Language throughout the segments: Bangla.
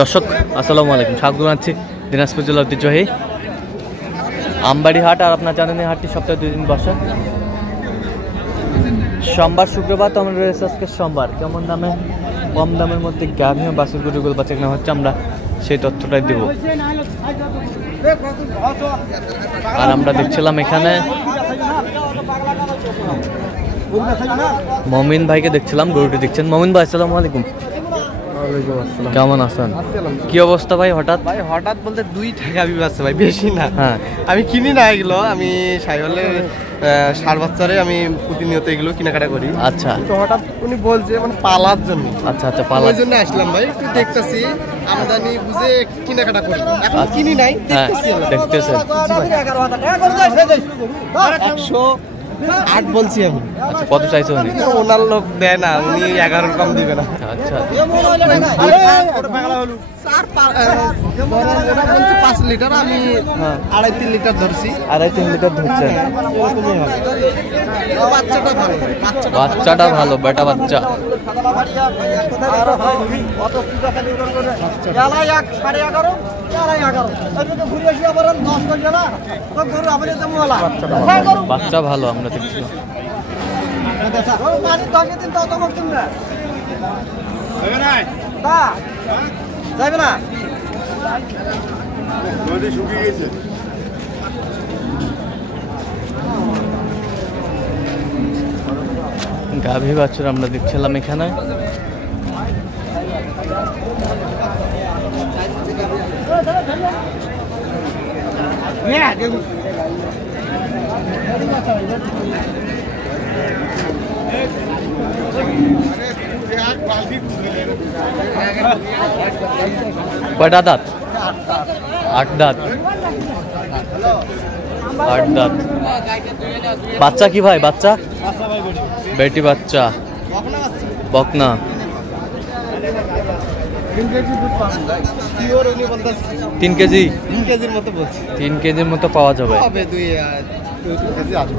দর্শক আসসালামু আলাইকুম, স্বাগত জানাচ্ছি দিনাজপুর জেলার ঐতিহ্যবাহী আমবাড়ি হাট। আর আপনার জানেন এই হাটটি সপ্তাহে 2 দিন বসে, সোমবার শুক্রবার। তো আমরা রয়েছে আজকে সোমবার। কেমন দামে কম দামের মধ্যে গাভী বাছুর গরুগুলো বাচ্চা কেনা হচ্ছে, আমরা সেই তথ্যটাই দেব। আর আমরা দেখছিলাম এখানে মমিন ভাইকে দেখছিলাম, গরুটি দেখছেন। মমিন ভাই আসসালামু আলাইকুম। কেমন আছেন? কি অবস্থা ভাই? হঠাৎ বলতে 2 টাকা আছে ভাই, বেশি না। হ্যাঁ, আমি কিনি না এগুলো, আমি সাইওয়ালের ষাঁড় বাচ্চারে আমি প্রতিনিয়ত এগুলো কেনাকাটা করি। আচ্ছা, তো হঠাৎ উনি বলছে মানে পালার জন্য। আচ্ছা আচ্ছা, পালার জন্য আসলাম ভাই, একটু দেখতেছি আমদানি বুঝে কেনাকাটা করি। এখন কিনি নাই, দেখতেছি। দেখতেছেন 108 বলছি আমি। আচ্ছা, কত চাইছো উনি? ওনার লোক দেয় না, উনি 11 কম দিবে না। আচ্ছা, 5 লিটার, আমি 2.5-3 লিটার ধরছি। 2.5-3 লিটার ধরছেন। বাচ্চাটা ভালো, বেটা বাচ্চা। বাচ্চা ভালো আমরা দেখছি। গাভী বাছুর আমরা দেখছিলাম এখানে। কয়টা দাঁত? 8 দাঁত। 8 দাঁত। বাচ্চা কি ভাই? বাচ্চা বেটি বাচ্চা, বকনা। 3 কেজি? 3 কেজির মতো বলছি। 3 কেজির মতো পাওয়া যাবে।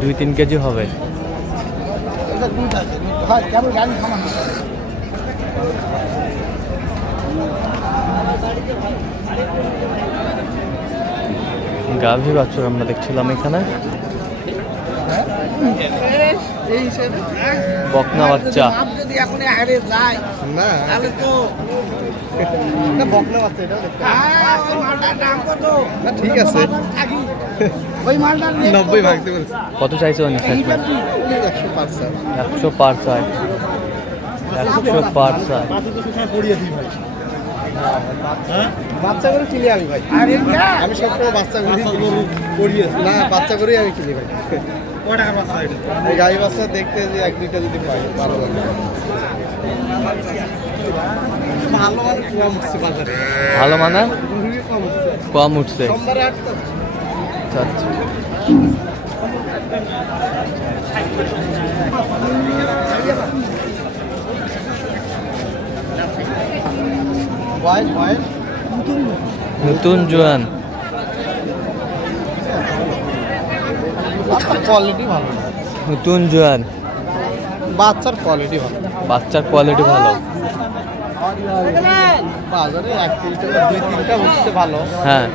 2-3 কেজি হবে। গাভী বাছুর আমরা দেখছিলাম এখানে। বকনা বাচ্চা। ঠিক আছে, 90 ভাগতে বলছি। কত চাইছে? 100 পার চাই। 100 পার চাই। বাচ্চা করে কিনি আমি ভাই, আমি সবসময় বাচ্চা করে না, বাচ্চা করেই আমি কিনি ভাই। এই গাই বাচ্চা দেখতে যে 1-2টা যদি পাই ভালো লাগে। ভালো মানে কম উঠছে বাজারে। ভালো মানে কম উঠছে। আচ্ছা, নতুন জোয়ান। কোয়ালিটি ভালো, নতুন জোয়ান, বাচ্চার কোয়ালিটি ভালো। বাচ্চার কোয়ালিটি ভালো। বাজারে 1-2-3টা উঠছে ভালো। হ্যাঁ,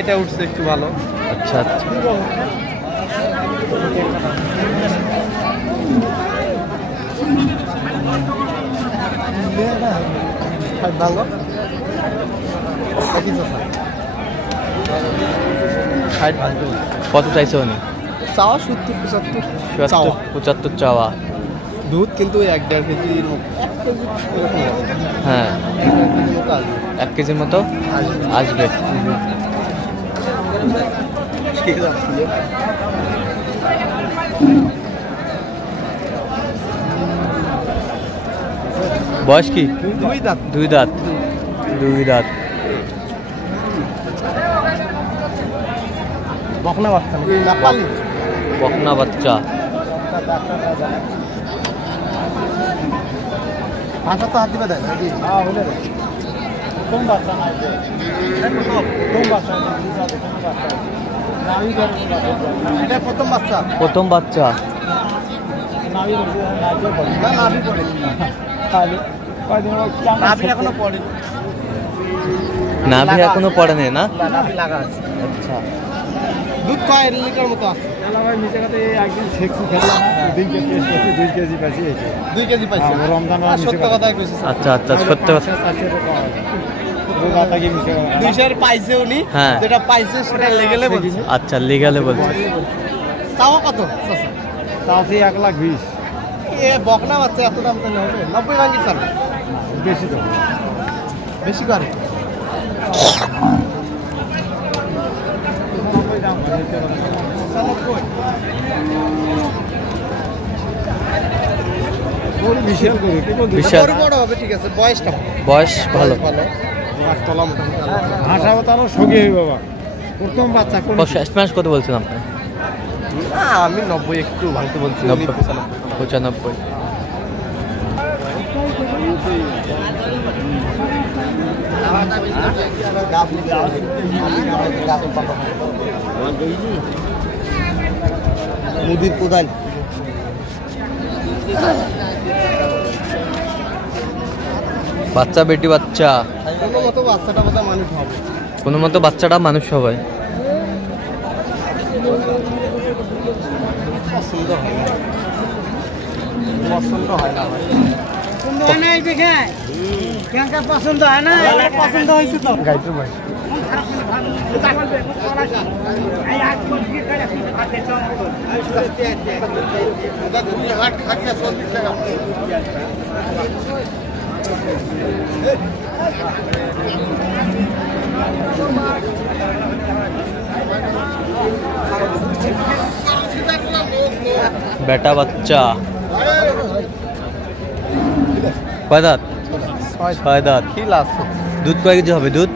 এটা উঠছে একটু ভালো। আচ্ছা আচ্ছা। ভালো কত চাইছে উনি? চাওয়া 70-75 চাওয়া। দুধ কিন্তু 1-1.5 কেজির মতো। হ্যাঁ, 1 কেজির মতো আসবে। বয়স কি? 2 দাঁত। 2 দাঁত। 2 দাঁত। বকনা বাচ্চা, নেপালি বকনা বাচ্চা। ভাষা তো হাত দিবে দেয় নাকি? কোন বাচ্চা না? কোন বাচ্চা? এটা প্রথম বাচ্চা। প্রথম বাচ্চা। নাভি এখনো পড়ে নাভি এখনো পড়ে নেই না? নাভি লাগা আছে। আচ্ছা, দুধ কয় লিটার মতো আছে? দুই কেজি পাইছে। সত্য কথাই কইছে। আচ্ছা আচ্ছা, সত্য কথা। 200 পাইছে উনি, হ্যাঁ। যেটা পাইছে সেটা লেগেলে বলছে। আচ্ছা, লিগালে বলছে। তাও কত? চাচি 1,20,000। এ বকনা বাচ্চা এত দাম তাহলে হবে? 90 ভাঙি চাল। বেশি তো, বেশি করে। বিশাল বড় হবে, ঠিক আছে। বয়সটা বয়স ভালো। প্রথম বাচ্চা শেষ ম্যাচ কত বলছেন আপনি? আমি 90 একটু ভাঙতে বলছি। 95। মুদির কোদাল বাচ্চা বেটি বাচ্চা, কোনো মতো বাচ্চাটা বোধহয় মানুষ হবে। কোনো মতো বাচ্চাটা মানুষ হবে। পছন্দ হয় না, পছন্দ হয় না ভাই। পছন্দ হয় না, পছন্দ হয়েছে তো গাইতে ভাই। বেটা বাচ্চা কয় দাঁত? 6 দাঁত। খিল আছে। দুধ কয় কেজি হবে? দুধ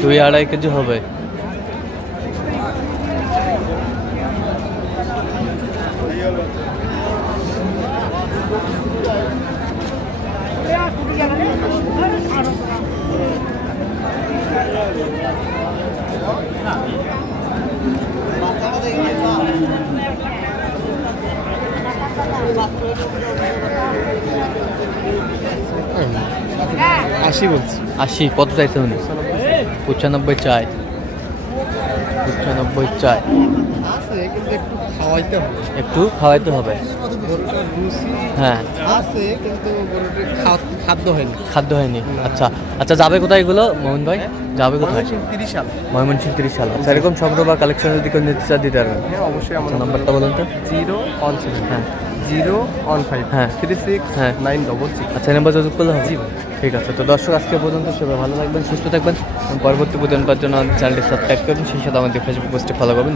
2-2.5 কেজি হবে। আশি বলছি। 80 কত চাইছে উনি? 95 চাই। 95 চাই। আছে কিন্তু একটু খাওয়াইতে হবে। একটু খাওয়াইতে হবে। গরুটার রুচি হ্যাঁ, আছে কিন্তু গরুটার খাদ্য হয়নি। খাদ্য হয়নি। আচ্ছা আচ্ছা, যাবে কোথায় এগুলো মোহন ভাই? যাবে কোথায়? 30 সাল। ময়মনসিংহ 30 সাল। আচ্ছা, এরকম সংগ্রহ বা কালেকশন যদি কেউ নিতে চান দিতে পারবেন? হ্যাঁ, অবশ্যই। আমার নাম্বারটা বলুন তো। 017 হ্যাঁ 015 হ্যাঁ 36 হ্যাঁ 966। আচ্ছা, এই নাম্বার যোগাযোগ করলে হবে? ঠিক আছে। তো দর্শক, আজকে পর্যন্ত সবাই ভালো থাকবেন, সুস্থ থাকবেন এবং পরবর্তী প্রতিদিন পাওয়ার জন্য আমাদের চ্যানেলটি সাবস্ক্রাইব করবেন। সেই সাথে আমাদের ফেসবুক পোস্টে ফলো করবেন।